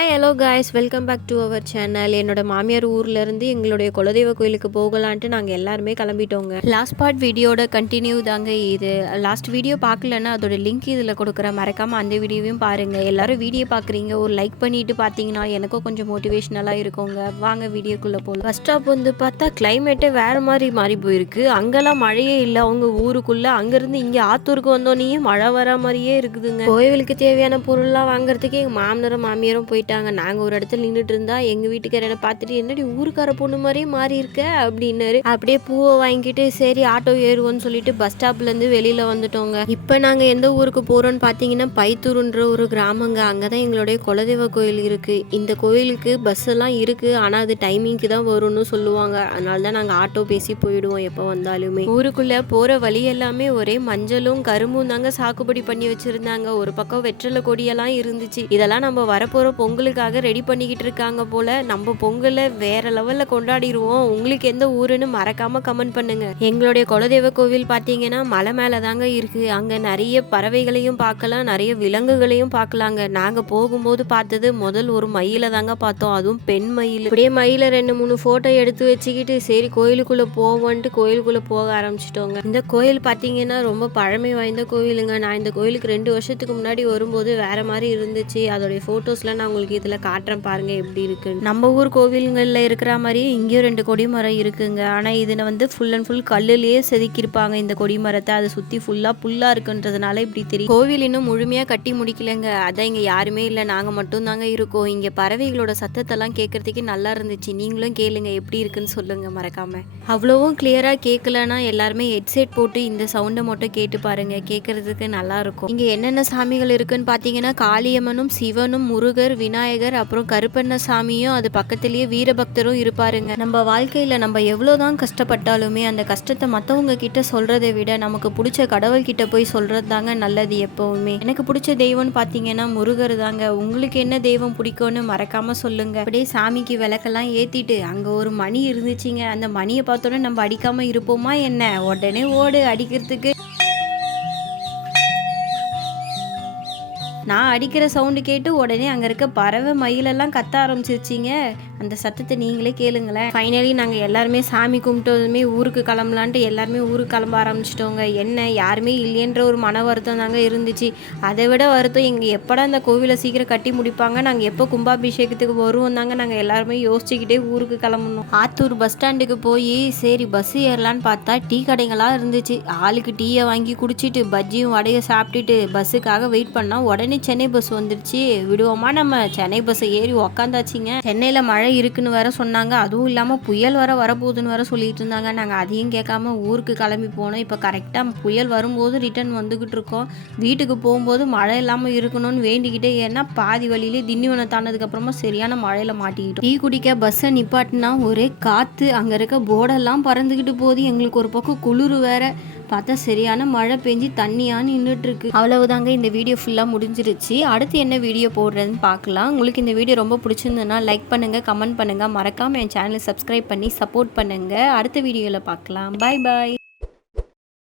Hi hello guys, welcome back to our channel. என்னோட மாமியார் ஊர்லேருந்து எங்களுடைய குலதெய்வ கோயிலுக்கு போகலான்ட்டு நாங்கள் எல்லாருமே கிளம்பிட்டோங்க. லாஸ்ட் பார்ட் வீடியோட கண்டினியூ தாங்க இது. லாஸ்ட் வீடியோ பார்க்கலன்னா அதோட லிங்க் இதில் கொடுக்குற, மறக்காமல் அந்த வீடியோவையும் பாருங்கள். எல்லாரும் வீடியோ பார்க்குறீங்க, ஒரு லைக் பண்ணிட்டு பார்த்தீங்கன்னா எனக்கும் கொஞ்சம் மோட்டிவேஷ்னலாக இருக்குங்க. வாங்க வீடியோக்குள்ளே போகலாம். ஃபர்ஸ்ட் ஸ்டாப் வந்து பார்த்தா கிளைமேட்டே வேறு மாறி போயிருக்கு. அங்கெல்லாம் மழையே இல்லை அவங்க ஊருக்குள்ளே. அங்கேருந்து இங்கே ஆத்தூருக்கு வந்தோன்னே மழை வர மாதிரியே இருக்குதுங்க. கோயிலுக்கு தேவையான பொருள்லாம் வாங்குறதுக்கு எங்கள் மாமனாரும் மாமியாரும் போயிட்டாங்க. நாங்கள் ஒரு இடத்துல நின்றுட்டு இருந்தா எங்கள் வீட்டுக்காரரை பார்த்துட்டு, என்னடி ஊருக்கார பொண்ணு மாதிரியே மாறி இருக்க அப்படின்னாரு. அப்படியே பூவை வாங்கிட்டு சரி ஆட்டோ ஏறுவோன்னு சொல்லிட்டு பஸ் ஸ்டாப்லேருந்து வெளியில் வந்துட்டோங்க. இப்போ நாங்கள் எந்த ஊருக்கு போகிறோன்னு பார்த்தீங்கன்னா பைத்தூருன்ற ஒரு கிராமங்க. அங்கே தான் எங்களுடைய குலதெய்வ கோயில் இருக்குது. இந்த கோயிலுக்கு பஸ் எல்லாம் இருக்குது, ஆனால் அது டைமிங்க்கு தான் வரும்னு சொல்லுவாங்க. அதனால தான் நாங்கள் ஆட்டோ பேசி போயிடுவோம் எப்போ வந்தாலுமே. ஊருக்குள்ளே போகிற வழி எல்லாமே ஒரே மஞ்சளும் கரும்பும் தாங்க சாகுபடி பண்ணி வச்சுருந்தாங்க. ஒரு பக்கம் வெற்றலை கொடியெல்லாம் இருந்துச்சு. இதெல்லாம் நம்ம வரப்போகிற பொங்கலுக்காக ரெடி பண்ணிக்கிட்டு இருக்காங்க போல. நம்ம பொங்கலை வேற லெவல்ல கொண்டாடிடுவோம். உங்களுக்கு எந்த ஊருன்னு மறக்காம கமெண்ட் பண்ணுங்க. எங்களுடைய குலதெய்வ கோவில் பார்த்தீங்கன்னா மலை மேலே தாங்க இருக்கு. அங்கே நிறைய பறவைகளையும் பார்க்கலாம், நிறைய விலங்குகளையும் பார்க்கலாங்க. நாங்கள் போகும்போது பார்த்தது முதல் ஒரு மயிலை தாங்க பார்த்தோம், அதுவும் பெண் மயில். அப்படியே மயிலை 2-3 ஃபோட்டோ எடுத்து வச்சுக்கிட்டு சரி கோயிலுக்குள்ளே போவோன்ட்டு கோயிலுக்குள்ளே போக ஆரம்பிச்சிட்டோங்க. இந்த கோயில் பார்த்தீங்கன்னா ரொம்ப பழமை வாய்ந்த கோயிலுங்க. நான் இந்த கோயிலுக்கு 2 வருஷத்துக்கு முன்னாடி வரும்போது வேற மாதிரி இருந்துச்சு. அதோடைய ஃபோட்டோஸ்லாம் நான் உங்களுக்கு இதில் காட்டுறேன் பாருங்க எப்படி இருக்குன்னு. நம்ம ஊர் கோவில்களில் இருக்கிற மாதிரி இங்கேயும் 2 கொடிமரம் இருக்குங்க. ஆனால் இதில் வந்து ஃபுல் அண்ட் ஃபுல் கல்லுலேயே செதுக்கியிருப்பாங்க இந்த கொடிமரத்தை. அதை சுற்றி ஃபுல்லாக புல்லாக இருக்குன்றதுனால இப்படி தெரியும். கோவில் இன்னும் முழுமையாக கட்டி முடிக்கலைங்க. அதான் இங்கே யாருமே இல்லை, நாங்கள் மட்டும் தாங்க இருக்கோம். இங்கே பறவைகளோட சத்தத்தெல்லாம் கேட்கறதுக்கு நல்லா இருந்துச்சு. நீங்களும் கேளுங்க எப்படி இருக்குன்னு சொல்லுங்க மறக்காம. அவ்வளோவும் கிளியராக கேட்கலன்னா எல்லாருமே ஹெட்செட் போட்டு இந்த சவுண்டை மட்டும் கேட்டு பாருங்க, கேட்கறதுக்கு நல்லா இருக்கும். இங்கே என்னென்ன சாமிகள் இருக்குன்னு பார்த்தீங்கன்னா காளியம்மனும் சிவனும் முருகர் விநாயகர் அப்புறம் கருப்பண்ண சாமியும் அது பக்கத்திலேயே வீரபக்தரும் இருப்பாருங்க. நம்ம வாழ்க்கையில நம்ம எவ்வளவுதான் கஷ்டப்பட்டாலுமே அந்த கஷ்டத்தை மற்றவங்க கிட்ட சொல்றதை விட நமக்கு பிடிச்ச கடவுள் கிட்ட போய் சொல்றது தாங்க நல்லது எப்பவுமே. எனக்கு பிடிச்ச தெய்வம்னு பார்த்தீங்கன்னா முருகர் தாங்க. உங்களுக்கு என்ன தெய்வம் பிடிக்கும்னு மறக்காம சொல்லுங்க. அப்படியே சாமிக்கு விளக்கெல்லாம் ஏத்திட்டு அங்க ஒரு மணி இருந்துச்சுங்க. அந்த மணியை பார்த்தோன்னே நம்ம அடிக்காம இருப்போமா என்ன, உடனே ஓடு அடிக்கிறதுக்கு. நான் அடிக்கிற சவுண்டு கேட்டு உடனே அங்கே இருக்க பறவை மயிலெல்லாம் கத்த ஆரம்பிச்சிருச்சிங்க. அந்த சத்தத்தை நீங்களே கேளுங்களேன். ஃபைனலி நாங்கள் எல்லாருமே சாமி கும்பிட்டதுமே ஊருக்கு கிளம்பலான்ட்டு எல்லாருமே ஊருக்கு கிளம்ப ஆரம்பிச்சிட்டோங்க. என்ன யாருமே இல்லையன்ற ஒரு மன வருத்தம் தாங்க இருந்துச்சு. அதை விட வருத்தம் எங்கள் எப்படா அந்த கோவிலை சீக்கிரம் கட்டி முடிப்பாங்க, நாங்கள் எப்போ கும்பாபிஷேகத்துக்கு வருவோம் தாங்க நாங்கள் எல்லாருமே யோசிச்சுக்கிட்டே ஊருக்கு கிளம்பணும். ஆத்தூர் பஸ் ஸ்டாண்டுக்கு போய் சரி பஸ் ஏறலான்னு பார்த்தா டீ கடைங்களாக இருந்துச்சு. ஆளுக்கு டீயை வாங்கி குடிச்சிட்டு பஜ்ஜியும் வடையை சாப்பிட்டுட்டு பஸ்ஸுக்காக வெயிட் பண்ணால் உடனே சென்னை பஸ் வந்துருச்சு. விடுவோமா நம்ம, சென்னை பஸ்ஸை ஏறி உக்காந்தாச்சுங்க. சென்னையில் மழை இருக்குன்னு வேற சொன்னாங்க. அதுவும் இல்லாமல் புயல் வரப்போகுதுன்னு வேற சொல்லிட்டு இருந்தாங்க. நாங்கள் அதையும் கேட்காம ஊருக்கு கிளம்பி போனோம். இப்போ கரெக்டாக புயல் வரும்போது ரிட்டர்ன் வந்துக்கிட்டு இருக்கோம். வீட்டுக்கு போகும்போது மழை இல்லாமல் இருக்கணும்னு வேண்டிக்கிட்டே, ஏன்னா பாதி வழியிலே திண்டிவனம் தாண்டதுக்கப்புறமா சரியான மழையில் மாட்டிக்கிட்டோம். டீ குடிக்க பஸ்ஸை நிப்பாட்டினா ஒரே காற்று, அங்கே இருக்க போர்டெல்லாம் பறந்துக்கிட்டு போகுது. எங்களுக்கு ஒரு பக்கம் குளிர் வேற. பார்த்தா சரியான மழை பெஞ்சு தண்ணியாக நின்றுட்டு இருக்கு. அவ்வளவுதாங்க, இந்த வீடியோ ஃபுல்லாக முடிஞ்சிருச்சு. அடுத்து என்ன வீடியோ போடுறதுன்னு பார்க்கலாம். உங்களுக்கு இந்த வீடியோ ரொம்ப பிடிச்சிருந்ததுன்னா லைக் பண்ணுங்கள், கமெண்ட் பண்ணுங்கள், மறக்காமல் என் சேனலை சப்ஸ்கிரைப் பண்ணி சப்போர்ட் பண்ணுங்கள். அடுத்த வீடியோவில் பார்க்கலாம். பாய் பாய்.